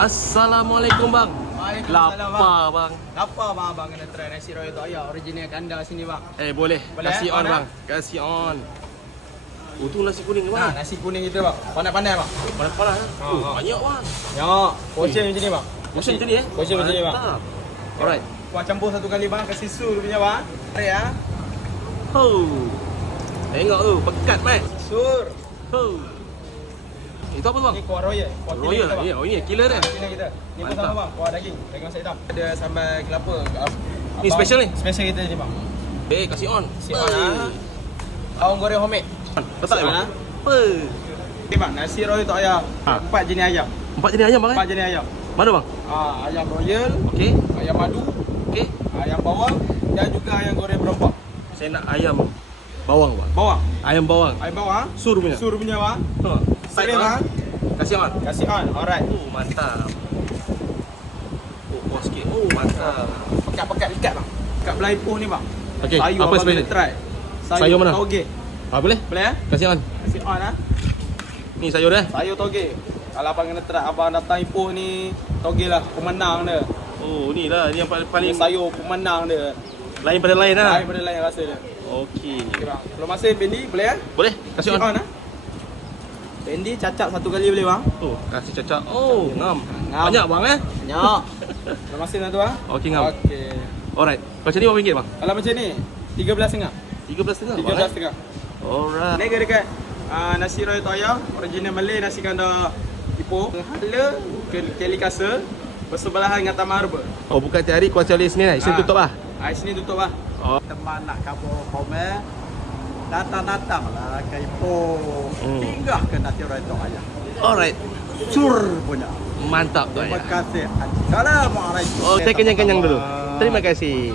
Assalamualaikum bang. Waalaikumsalam, Lapar bang. Apa bang abang kena try nasi royal tok ayah original kanda sini bang. Eh boleh. Boleh, Kasih eh? on bang. Kasih on. Oh tu nasi kuning ke Nah, bang? nasi kuning kita bang. Pandai-pandai bang. Panas-panas. Ha, Oh, ha. banyak bang. Ya, portion macam ni bang. Portion macam ni eh? Portion macam ni bang. Alright. Kuah campur satu kali bang kasih su punya bang. Mari ya. Oh. Tengok tu, pekat mat. Sur. Oh. Itu apa bang? Ni kuah royal. Kuah Royal. kita. Ya, oh ini killer eh. Sini kita. Ni pun sama bang. Kuah daging. Daging masak hitam. Ada sambal kelapa. Ni special ni? Special kita ni bang. Eh, kasih on. Kasih on, ah. Bawang goreng homemade. Letak Kasih on, bang. ah. Apa? Ni bang, nasi royal tok ayah. Ha. Empat jenis ayam. Empat jenis ayam bang Empat eh? jenis ayam. Mana bang? Ah, ayam royal, Okey. ayam madu, Okey. ayam bawang dan juga ayam goreng berempah. Saya nak ayam bawang bang. Bawang, Ayam bawang. ayam bawang, Sur punya. sur punya bang. Ha. Tight, bang. Kasih on. Kasih on. Alright. Oh, mantap. Oh, kuah sikit. Oh, mantap. Pekat-pekat ikat bang. Kat belah ipoh ni bang. Okey, Sayur apa kena try. Sayur mana? Toge. Ah, boleh? Boleh eh? Kasih on. Kasih on ah. Ni sayur eh. Sayur toge. Kalau abang kena try abang datang ipoh ni toge lah pemenang dia. Oh, ni lah. Ni yang paling, paling sayur pemenang dia. lain pada lain lah. Lain pada lain rasa dia. Okey. Bang. Kalau masih bendi boleh eh? Boleh? Kasih on. ah. Bendi cacap satu kali boleh bang? Oh, kasih cacak. Oh, ngam. Ngam. Banyak bang eh. Banyak. Masih nak tu ah? Okey, ngam. Okey. Alright. Macam ni berapa ringgit bang? Kalau macam ni, 13.5. 13 setengah. 13.5. Alright. Lega dekat uh, nasi royal toya, original Malay nasi kanda Ipoh. Hala ke Kelly Kasa bersebelahan dengan Taman Harbour. Oh, bukan tiap hari kuasa Senin lah. Senin Ah. tutup lah. Ah, sini tutup lah. Oh. teman nak kabur komen datang-datang lah ke Ipoh Hmm. hingga ke Nasi Royal ayah Alright. sur punya Mantap tu terima ayah. kasih Assalamualaikum Oh, saya kenyang-kenyang dulu. Terima kasih.